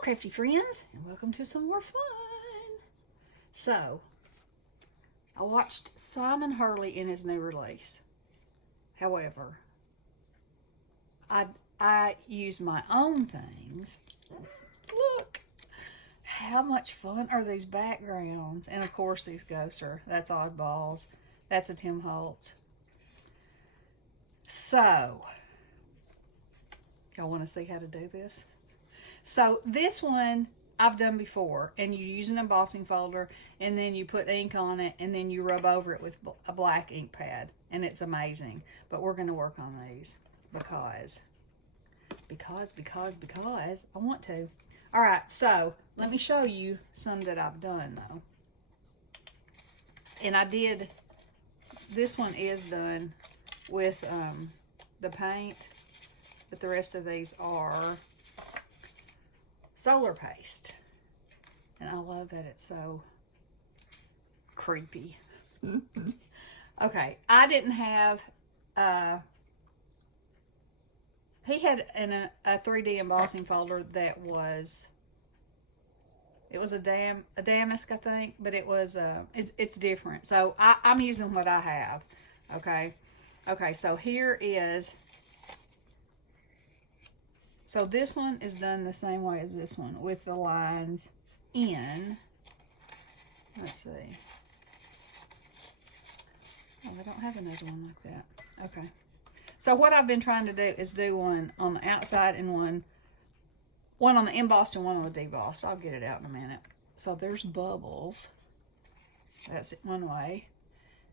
Hello, crafty friends, and welcome to some more fun. So, I watched Simon Hurley in his new release. However, I use my own things. Look, how much fun are these backgrounds? And of course, these ghosts are, that's Oddballs. That's a Tim Holtz. So, y'all want to see how to do this? So this one I've done before, and you use an embossing folder, and then you put ink on it, and then you rub over it with a black ink pad, and it's amazing. But we're going to work on these because I want to. All right, so let me show you some that I've done though. And I did, this one is done with the paint, but the rest of these are solar paste. And I love that it's so creepy. Okay, I didn't have, he had a 3D embossing folder that was, it was a damask, I think, but it was, it's different. So I'm using what I have, okay? Okay, so here is, so this one is done the same way as this one, with the lines in. Let's see. Oh, I don't have another one like that. Okay. So what I've been trying to do is do one on the outside and one on the embossed and one on the debossed. I'll get it out in a minute. So there's bubbles. That's it one way.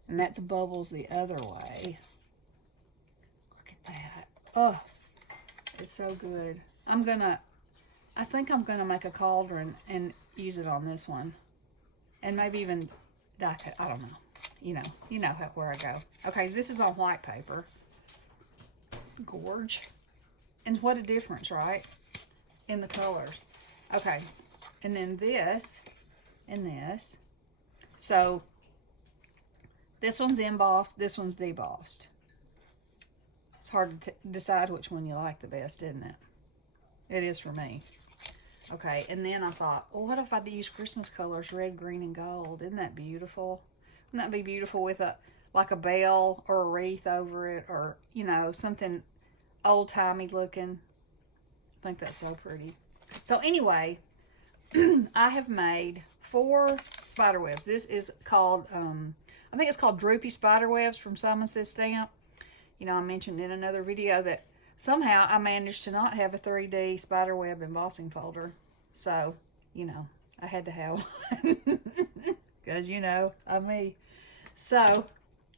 And that's bubbles the other way. Look at that. Oh. It's so good. I think I'm gonna make a cauldron and use it on this one. And maybe even die cut, I don't know. You know where I go. Okay, this is on white paper. Gorge. And what a difference, right? In the colors. Okay, and then this and this. So, this one's embossed, this one's debossed. It's hard to decide which one you like the best, isn't it? It is for me. Okay, and then I thought, well, what if I use Christmas colors, red, green, and gold? Isn't that beautiful? Wouldn't that be beautiful with like a bell or a wreath over it, or, something old-timey looking? I think that's so pretty. So anyway, I have made 4 spider webs. This is called, I think it's called Droopy Spider Webs from Simon Says Stamp. I mentioned in another video that somehow I managed to not have a 3D spiderweb embossing folder. So, I had to have one. Because, I'm me. So,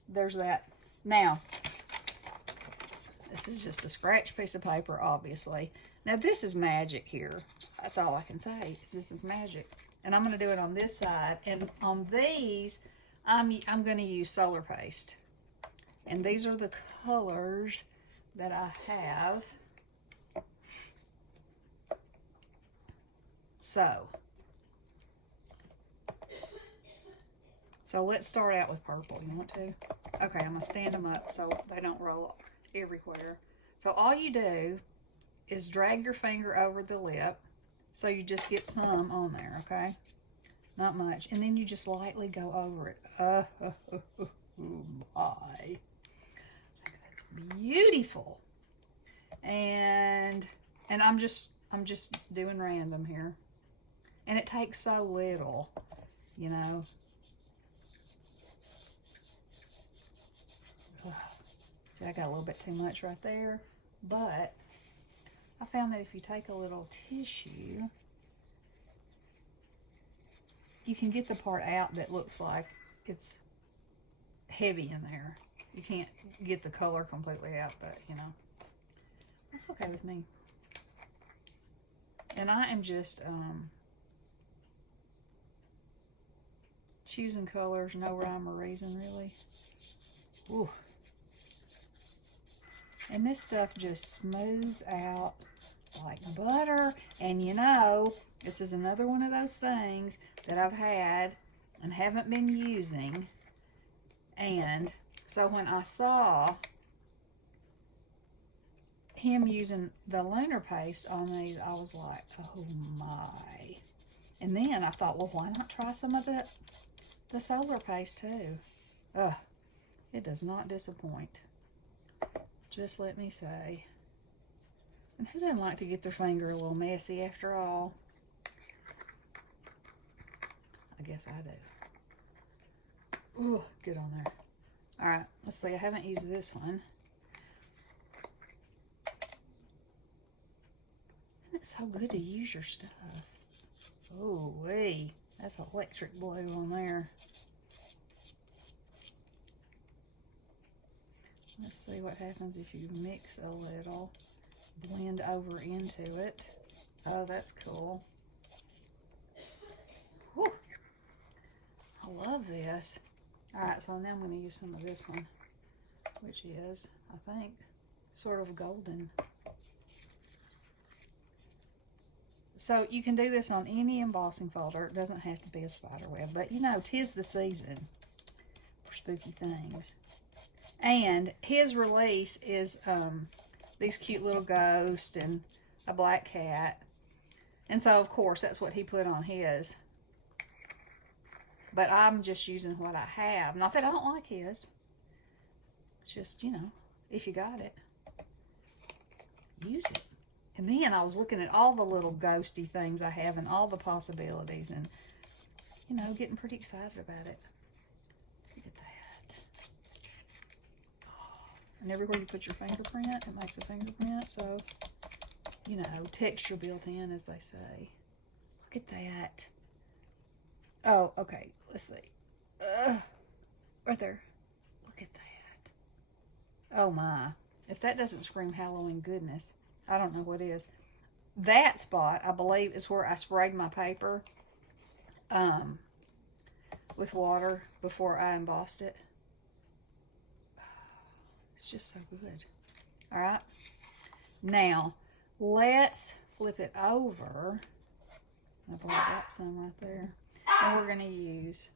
there's that. Now, this is just a scratch piece of paper, obviously. Now, this is magic here. That's all I can say, is this is magic. And I'm going to do it on this side. And on these, I'm going to use solar paste. And these are the colors that I have. So let's start out with purple. You want to? Okay, I'm going to stand them up so they don't roll everywhere. So all you do is drag your finger over the lip so you just get some on there, okay? Not much. And then you just lightly go over it. Oh my. That's beautiful. And I'm just doing random here. And it takes so little, See, I got a little bit too much right there, but I found that if you take a little tissue, you can get the part out that looks like it's heavy in there. You can't get the color completely out, but that's okay with me. And I am just choosing colors, no rhyme or reason, really. Ooh. And this stuff just smooths out like butter. And this is another one of those things that I've had and haven't been using. And so when I saw him using the lunar paste on these, I was like, oh my. And then I thought, well, why not try some of the solar paste too? Ugh, it does not disappoint. Just let me say. And who doesn't like to get their finger a little messy after all? I guess I do. Ooh, get on there. All right, let's see. I haven't used this one. And it's so good to use your stuff. Oh, wee. That's electric blue on there. Let's see what happens if you mix a little. Blend over into it. Oh, that's cool. Whew. I love this. Alright, so now I'm going to use some of this one, which is, I think, sort of golden. So you can do this on any embossing folder. It doesn't have to be a spider web, but you know, 'tis the season for spooky things. And his release is these cute little ghosts and a black cat. And so, of course, that's what he put on his. But I'm just using what I have. Not that I don't like his. It's just, you know, if you got it, use it. And then I was looking at all the little ghosty things I have and all the possibilities and, you know, getting pretty excited about it. Look at that. Oh, and everywhere you put your fingerprint, it makes a fingerprint. So, you know, texture built in, as they say. Look at that. Oh, okay. Let's see. Right there. Look at that. Oh, my. If that doesn't scream Halloween goodness, I don't know what is. That spot, I believe, is where I sprayed my paper with water before I embossed it. It's just so good. All right. Now, let's flip it over. I've already got some right there. And we're going to use,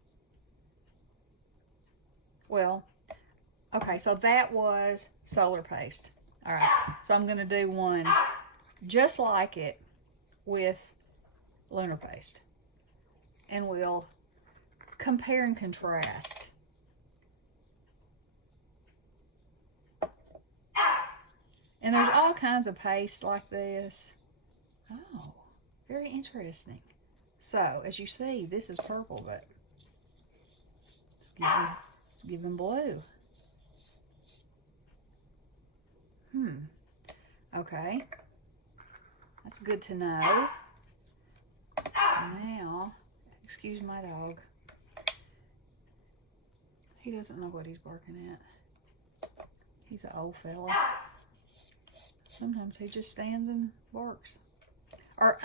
well, okay, so that was solar paste. All right, so I'm going to do one just like it with lunar paste. And we'll compare and contrast. And there's all kinds of pastes like this. Oh, very interesting. So, as you see, this is purple, but it's giving blue. Okay. That's good to know. Now, excuse my dog. He doesn't know what he's barking at. He's an old fella. Sometimes he just stands and barks. Or,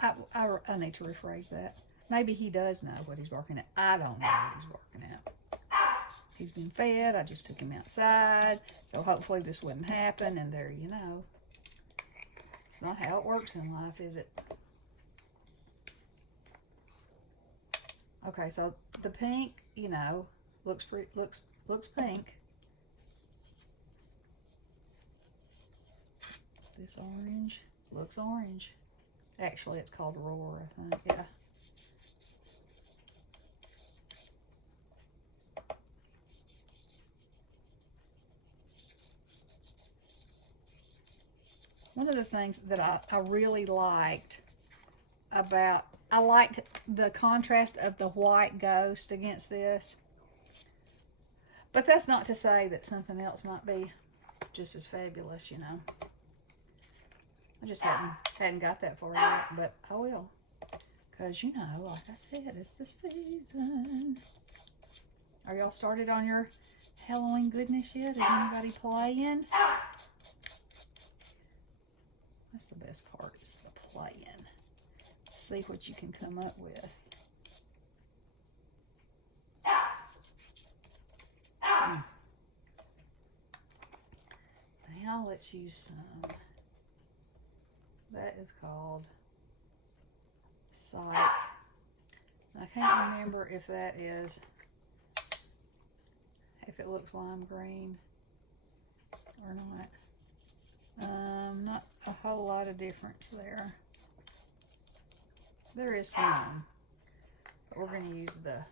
I need to rephrase that. Maybe he does know what he's barking at. I don't know what he's barking at. He's been fed. I just took him outside. So hopefully this wouldn't happen. And there, you know. It's not how it works in life, is it? Okay, so the pink, you know, looks pink. This orange looks orange. Actually, it's called Roar, I think. Yeah. One of the things that I really liked about, I liked the contrast of the white ghost against this. But that's not to say that something else might be just as fabulous, you know. I just hadn't got that far yet, but I will. Because, you know, like I said, it's the season. Are y'all started on your Halloween goodness yet? Is anybody playing? That's the best part, is the playing. See what you can come up with. Now let's use some. That is called Sight. I can't remember if that is, if it looks lime green or not. Not a whole lot of difference there. There is some. But we're going to use the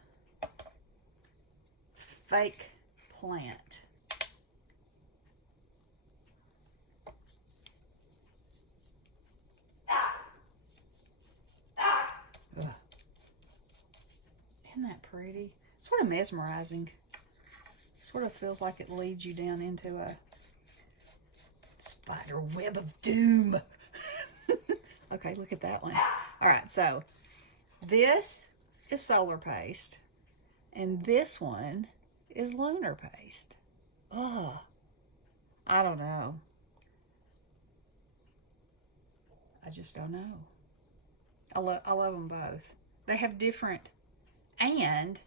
fake plant. Ugh. Isn't that pretty? It's sort of mesmerizing. It sort of feels like it leads you down into a spider web of doom. Okay, look at that one. All right, so this is solar paste, and this one is lunar paste. Oh, I don't know. I just don't know. I love them both. They have different, and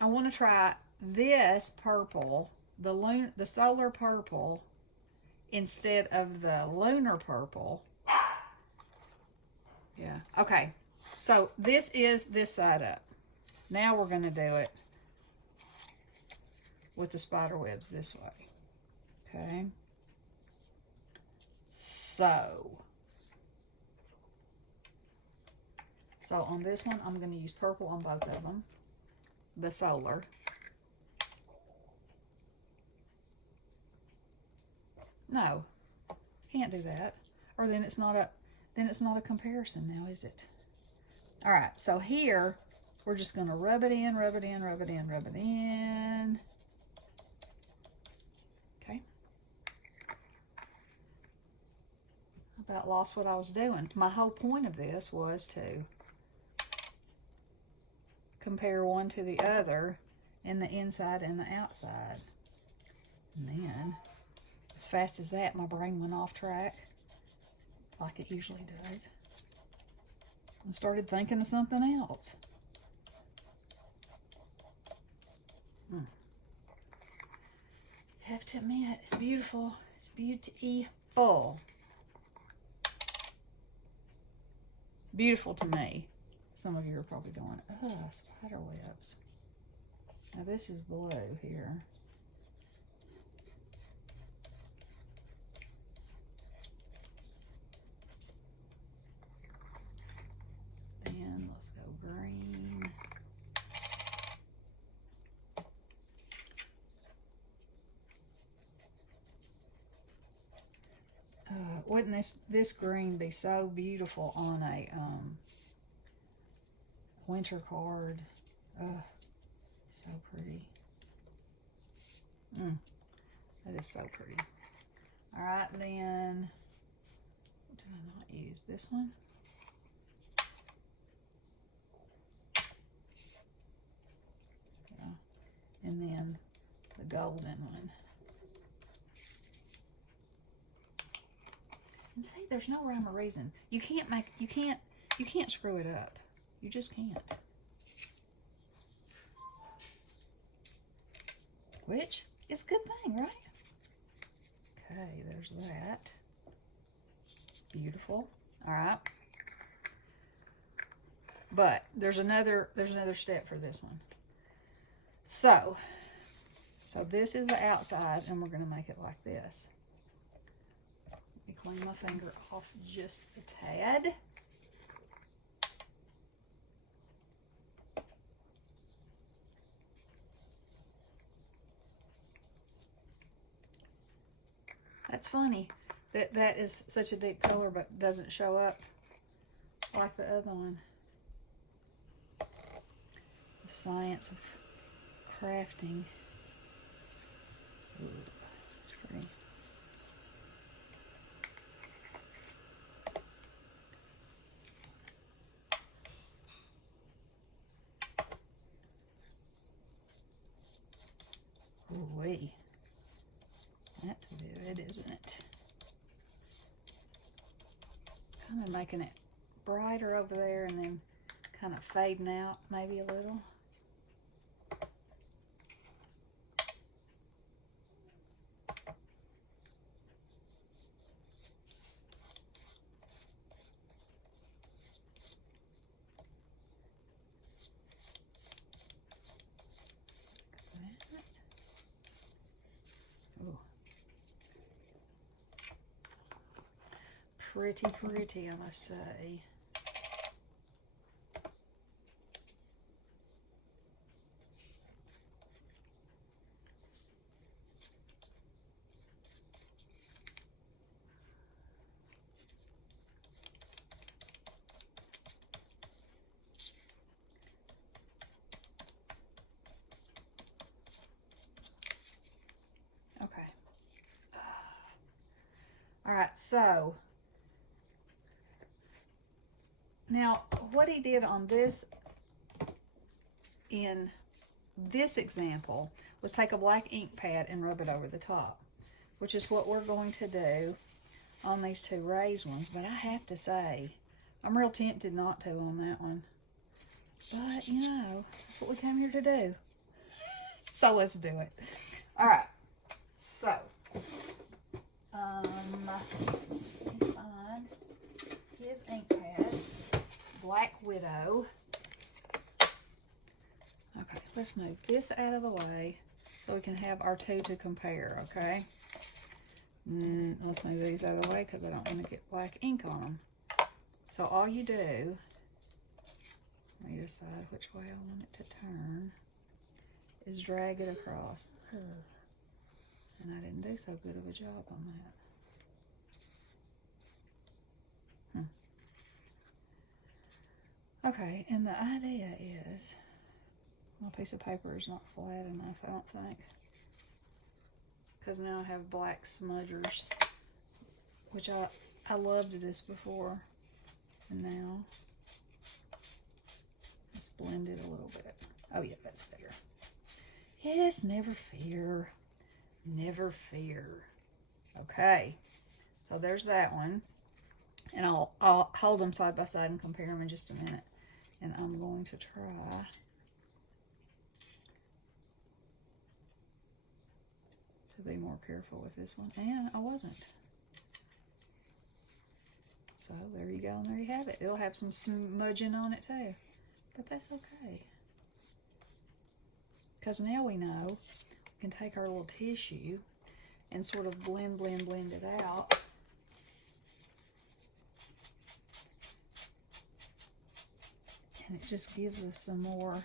I want to try this purple, the solar purple, instead of the lunar purple. Yeah. Okay. So this is this side up. Now we're going to do it with the spider webs this way. Okay. So on this one, I'm going to use purple on both of them. The solar. No, can't do that. Or then it's not a comparison now, is it? All right, so here we're just going to rub it in, rub it in, rub it in, rub it in. Okay. I about lost what I was doing. My whole point of this was to compare one to the other in the inside and the outside. And then, as fast as that, my brain went off track, like it usually does, and started thinking of something else. Have to admit, it's beautiful. It's beautiful. Beautiful to me. Some of you are probably going, ugh, spider webs. Now this is blue here. Then let's go green. Wouldn't this green be so beautiful on a winter card? So pretty. That is so pretty. All right, then what did I not use? This one. Yeah. And then the golden one. And see, there's no rhyme or reason. You can't screw it up. You just can't. Which is a good thing, right? Okay, there's that. Beautiful. All right. But there's another step for this one. So this is the outside, and we're going to make it like this. Let me clean my finger off just a tad. That's funny. That is such a deep color, but doesn't show up like the other one. The science of crafting. Ooh, that's pretty. Ooh-wee. That's good, isn't it? Kind of making it brighter over there and then kind of fading out maybe a little. pretty, pretty, I must say. All right, so now what he did on this, in this example, was take a black ink pad and rub it over the top, which is what we're going to do on these two raised ones. But I have to say, I'm real tempted not to on that one. But, you know, that's what we came here to do. So let's do it. All right, so find his ink pad, Black Widow. Okay, let's move this out of the way so we can have our two to compare, okay? Let's move these out of the way because I don't want to get black ink on them. So all you do, let me decide which way I want it to turn, is drag it across. And I didn't do so good of a job on that. Okay, and the idea is, my piece of paper is not flat enough, I don't think. Because now I have black smudgers, which I loved this before. And now, let's blend it a little bit. Oh yeah, that's better. Yes, never fear. Never fear. Okay, so there's that one. And I'll hold them side by side and compare them in just a minute. And I'm going to try to be more careful with this one. And I wasn't. So there you go, and there you have it. It'll have some smudging on it too. But that's okay. Because now we know we can take our little tissue and sort of blend it out. And it just gives us some more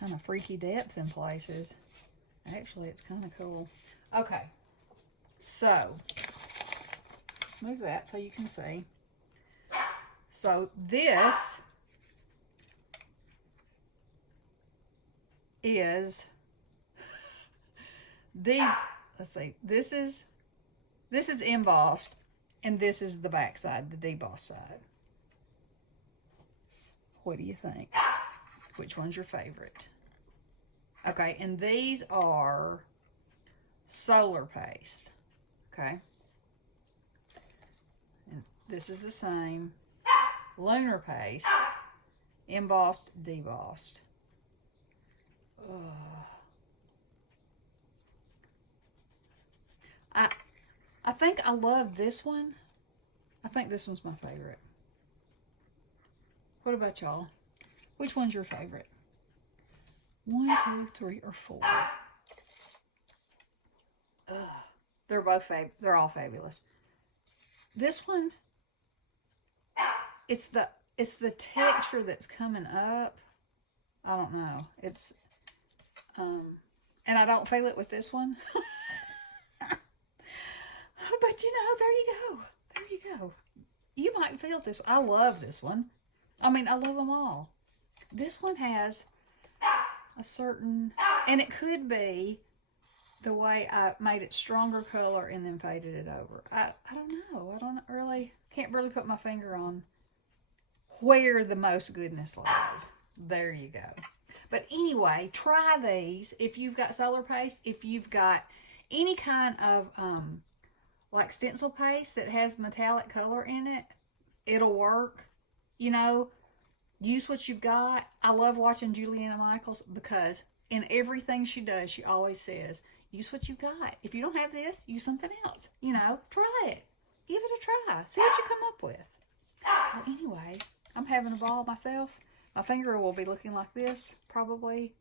kind of freaky depth in places. Actually, it's kind of cool. Okay, so let's move that so you can see. So this is let's see, this is embossed, and this is the back side, the debossed side. What do you think? Which one's your favorite? Okay, and these are solar paste. Okay. And this is the same. Lunar paste, embossed, debossed. I think I love this one. I think this one's my favorite. What about y'all? Which one's your favorite? 1, 2, 3, or 4? They're both they're all fabulous. This one, it's the texture that's coming up. I don't know. It's and I don't feel it with this one. But you know, there you go. There you go. You might feel this. I love this one. I mean, I love them all. This one has a certain, and it could be the way I made it stronger color and then faded it over. I don't know. Can't really put my finger on where the most goodness lies. There you go. But anyway, try these if you've got solar paste. If you've got any kind of like stencil paste that has metallic color in it, it'll work. You know, use what you've got. I love watching Juliana Michaels because in everything she does, she always says, use what you've got. If you don't have this, use something else. You know, try it. Give it a try. See what you come up with. So anyway, I'm having a ball myself. My finger will be looking like this probably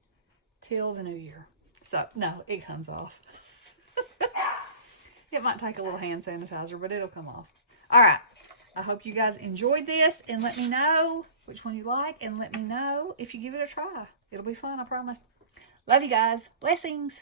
till the new year. So, no, it comes off. It might take a little hand sanitizer, but it'll come off. All right. I hope you guys enjoyed this, and let me know which one you like, and let me know if you give it a try. It'll be fun, I promise. Love you guys. Blessings.